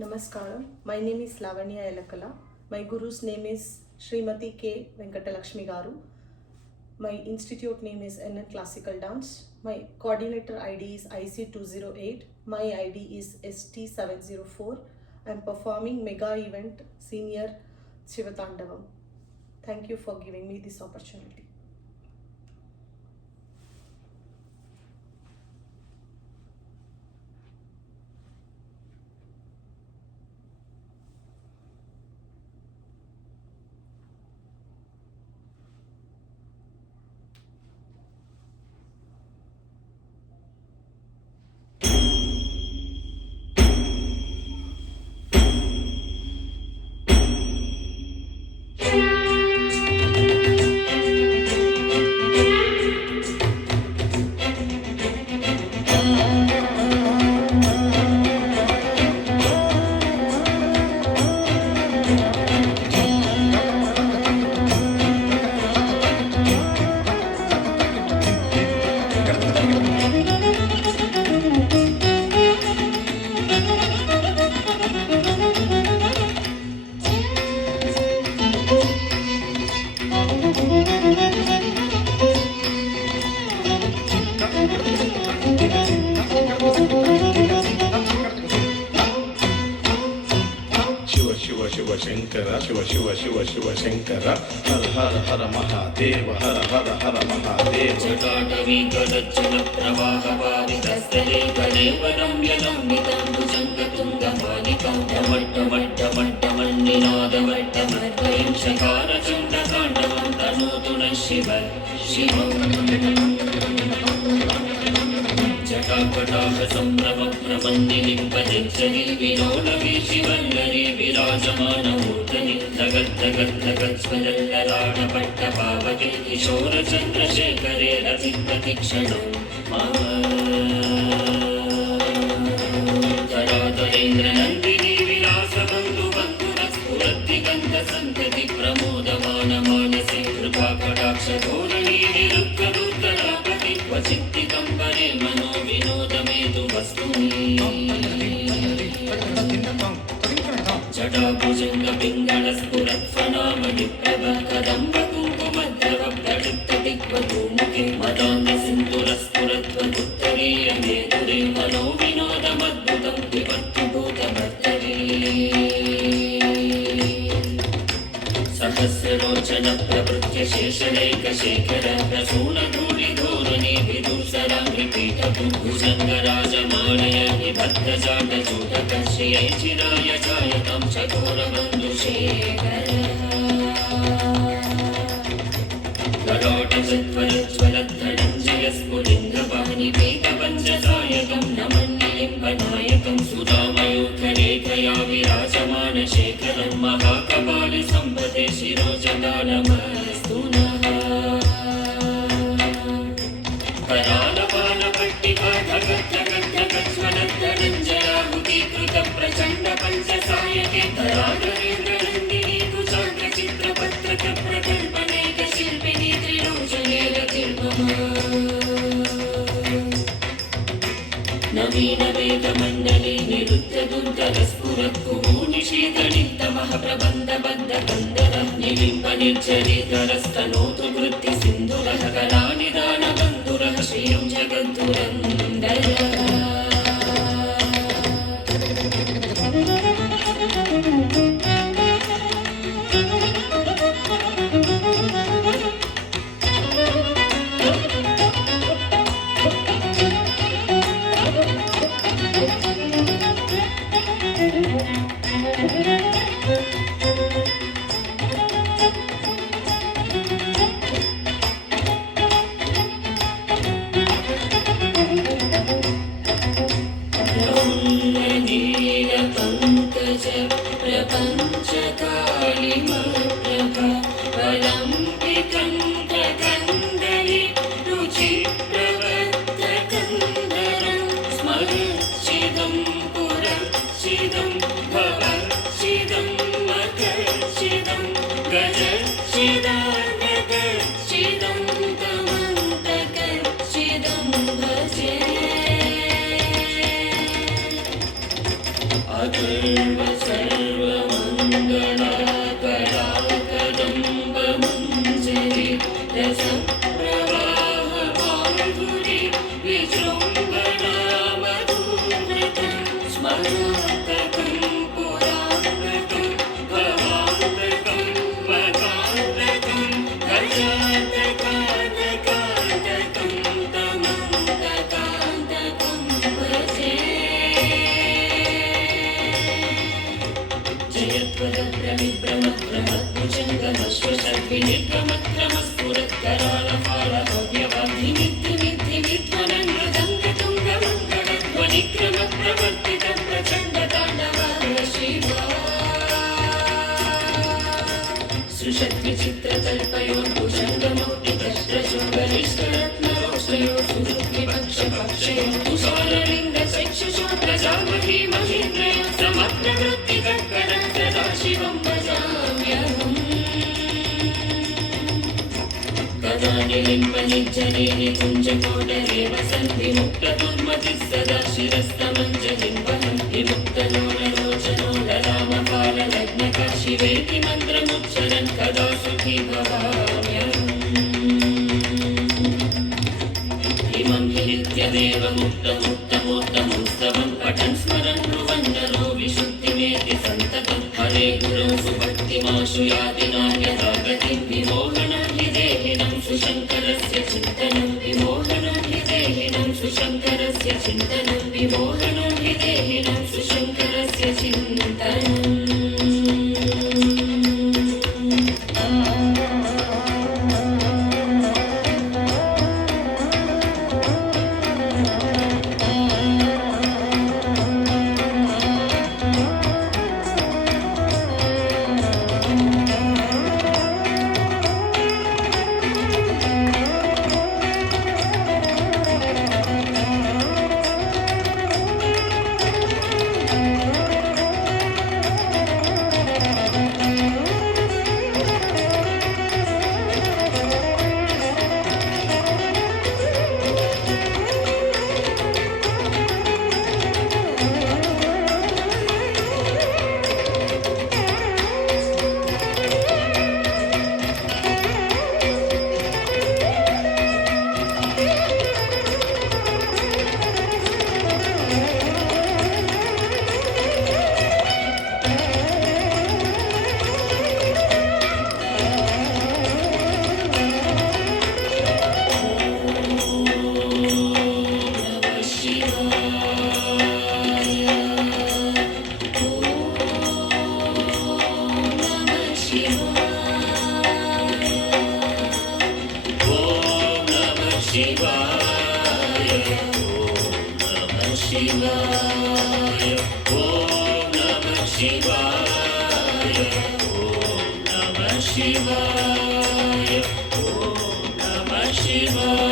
Namaskaram. My name is Lavanya Elakala. My guru's name is Srimati K. Venkatalakshmi Garu. My institute name is NN Classical Dance. My coordinator ID is IC208. My ID is ST704. I am performing mega event Senior Shivatandavam. Thank you for giving me this opportunity. Shiva Shankara Shiva Shiva Shiva Shiva Shankara ಹರ ಹರ ಹರ ಮಹಾದೇವ ಹರ ಹರ ಹರ ಮಹಾದೇವ ಜಟಾಟವಿ ಗಡಚ್ಚಲ ಪ್ರವಾಹ ಪಾವಿತಸ್ಥಲೇ ಕಳೇವರಮ್ಯ ಲಂಬಿತಾಂಬುಜಂಗ ತುಂಗ ಮಾಲಿಕಂ ಢಮಡ್ಡ ಮಡ್ಡ ಮಡ್ಡ ಮಣ್ಣಿನಾದ ಮಡ್ಡ ಮರ್ವಯಂ ಶಕಾರ ಚಂಡ ತಾಂಡವಂ ತನೋತು ನ ಶಿವ ಶಿವಂ ಜಟಾಕಟಾಕ ಸಂಭ್ರಮ ಪ್ರಮನ್ನಿಲಿಂಪದೆಚ್ಚರಿ ವಿನೋಡವಿ ಶಿವಲ್ಲರಿ ವಿರಾಜಮಾನ ಮೂರ್ತನಿ ಧಗತ್ ಪಟ್ಟ ಪಾವಕೆ ಕಿಶೋರ ಚಂದ್ರಶೇಖರೇ ರತಿಕ್ಷಣೋ ಧರಾಧರೇಂದ್ರ ನಂದಿನಿ ವಿಲಾಸ ಬಂಧು ಬಂಧುರ ಸ್ಫುರದ್ದಿಗಂಧ ಸಂತತಿ ಪ್ರಮೋದಮಾನ ಮಾನಸಿ ಕೃಪಾ ಕಟಾಕ್ಷ ಧೋರಣಿ ನಿರುಕ್ತರುತ್ತರಾಪತಿ ಕ್ವಚಿತ್ತಿ ಕಂಬರೆ ಮನೋ ವಿನೋದ ಮೇದು ವಸ್ತುನಿ ಜಟಾಭುಜಂಗ ಪಿಂಗಳ ಸ್ಫುರತ್ಫನಾಮಣಿ ಪ್ರಭ ಕದಂಬ ಕುಂಕುಮದ್ರವ ಪ್ರಡಿಕ್ತ ದಿಗ್ವಧೂಮುಖಿ ಮದಾಂಗ ಸಿಂಧುರ ಸ್ಫುರತ್ವದುತ್ತರೀಯ ಮೇದುರೆ ಮನೋ ವಿನೋದ ಮದ್ಭುತಂ ವಿವರ್ತುಭೂತ ಭರ್ತರೇ ಸಹಸ್ರಲೋಚನ ಪ್ರವೃತ್ಯ ಶೇಷಲೈಕ ಶೇಖರ ಪ್ರಸೂನ ಧೂಳಿ ಧೋರಣಿ ವಿದುಸರಾಂಗಿ ಪೀಠಪು ಭುಜಂಗ ರಾಜಮಾಣಯ ನಿಬದ್ಧ ಜಾಟ ಚೂಟಕ ಶ್ರಿಯೈ ಚಿರಾಯ ಛಾಯತಾಂ ಚಕೋರ ಬಂಧು ಶೇಖರ ಗರಾಟ ಚತ್ವರಜ್ವಲ ಧನಂಜಯ ಸ್ಫುಲಿಂಗ ವಾಣಿ ವೇದ ಪಂಚಸಾಯಕಂ ನಮನ್ನಿಲಿಂಬ ನಾಯಕಂ ಸುಧಾಮಯೂಖ ರೇಖಯಾ ವಿರಾಜಮಾನ ಶೇಖರಂ ಮಹಾಕಪಾಲಿ ಸಂಪತೆ ಶಿರೋಜಗಾನಮಸ್ತು ನಃ ಕರಾಲಪಾಲ ಪಟ್ಟಿಕಾ ಧಗಜ್ವಲಜ್ಜಯಾಹುತೀಕೃತ ಪ್ರಚಂಡ ಪಂಚಸಾಯಕೆ ಧರಾಧರೇಂದ್ರ ನಂದಿನಿ ಕುಚಾಗ್ರ ಚಿತ್ರಪತ್ರಕ ಪ್ರಕಲ್ಪನೇಕ ಶಿಲ್ಪಿನಿ ತ್ರಿಲೋಚನೆ ರತಿರ್ಮಮ ನವೀನ ವೇದ ಮಂಡಲಿ ನಿರುದ್ಧ ದುರ್ಗದ ಸ್ಫುರತ್ಕುಮು ನಿಷೇಧನಿದ್ದ ಮಹಾಪ್ರಬಂಧ ಬದ್ಧ ಕಂದರ ನಿಲಿಂಬ ನಿರ್ಜರಿತರಸ್ತನೋತು ವೃತ್ತಿ ಸಿಂಧುರಃ ಕಲಾನಿಧಾನ ಬಂಧುರಃ ಶ್ರಿಯಂ ಜಗದ್ದುರಂದರ अकल्प सर्वमङ्गलाकरा कदम्बमञ्जरी रसप्रवाह माधुरी विजृम्भणा मधुव्रतं स्मरान्तकं पुरान्तकं भवान्तकं वकान्तकं गजान्तकान्तकान्तकं तमन्तकान्तकं भजे जयत्वरप्रविभ्रमक्रमस्फुरत्करालफालभव्यवाधिनित्यनित्यविध्वनङ्गदङ्गतुङ्गमङ्गलध्वनिक्रमप्रवर्तित प्रचण्डताण्डवाय शिवा सुषट्विचित्रकल्पयोर्भुजङ्गमौक्तिकस्त्रशृङ्गरिष्टरत्नरोषयो सुहृद्विपक्षपक्षयो तुषारलिङ्गचक्षुषो प्रजामही महीन्द्रयो समप्रवृत्तिकर्करं सदाशिवं भजाम्यहम् कदा निलिम्बनिज्जनेनि कुञ्जकोटरे वसन्ति मुक्तदुर्मतिः सदा शिरस्तमञ्जलिं वहन् विमुक्तलोललोचनो ललामपाललग्नका शिवेति मन्त्रमुच्चरन् कदा सुखी भवाम्यहम् इमं हि नित्यदेवमुक्तमुत्तमोत्तमोत्सवं पठन् स्मरन् ब्रुवन्नरो विशुद्धिमेति सन्ततं हरे गुरो सुभक्तिमाशु यातिनायता गतिं विमोहनं हि देहिनं सुशङ्करस्य चिन्तनं विमोहनं हि देहिनं सुशङ्करस्य चिन्तनं विमोहनं हि देहिनं सुशङ्करस्य चिन्तनम् शिवाय ॐ नमः शिवाय